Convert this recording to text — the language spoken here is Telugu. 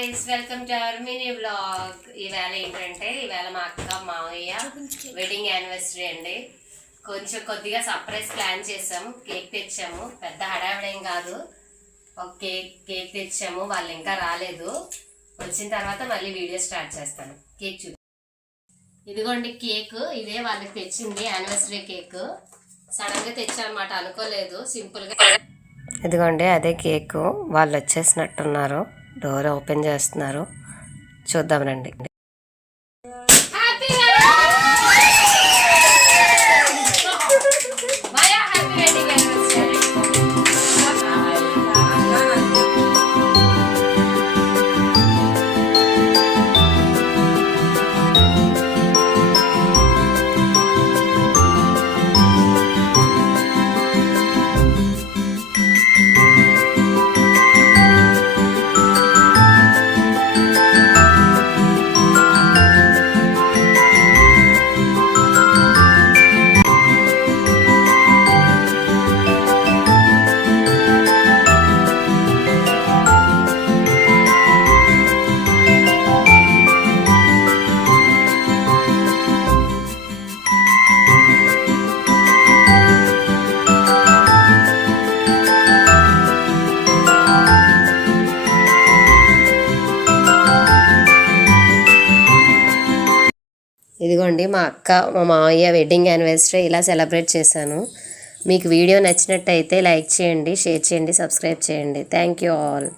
guys, welcome to our mini vlog. ఈవేళ ఏంటంటే ఈవేళ మా అక్క మావయ్య వెడ్డింగ్ యానివర్సరీ అండి. కొంచెం కొద్దిగా సర్ప్రైజ్ ప్లాన్ చేసాము. కేక్ తెచ్చాము, పెద్ద హడావిడేం కాదు. ఒక కేక్ తెచ్చాము, వాళ్ళు ఇంకా రాలేదు. వచ్చిన తర్వాత మళ్ళీ వీడియో స్టార్ట్ చేస్తాను. కేక్ చూ ఇదిగోండి కేక్, ఇదే వాళ్ళకి తెచ్చింది యానివర్సరీ కేక్. సడన్ గా తెచ్చామన్నమాట, అనుకోలేదు. సింపుల్ గా ఇదిగోండి అదే కేకు. వాళ్ళు వచ్చేసినట్టున్నారు, డోర్ ఓపెన్ చేస్తున్నారు, చూద్దాం రండి. ఇదిగోండి మా అక్క మా మావయ్య వెడ్డింగ్ యానివర్సరీ ఇలా సెలబ్రేట్ చేశాను. మీకు వీడియో నచ్చినట్టయితే లైక్ చేయండి, షేర్ చేయండి, సబ్స్క్రైబ్ చేయండి. Thank you all.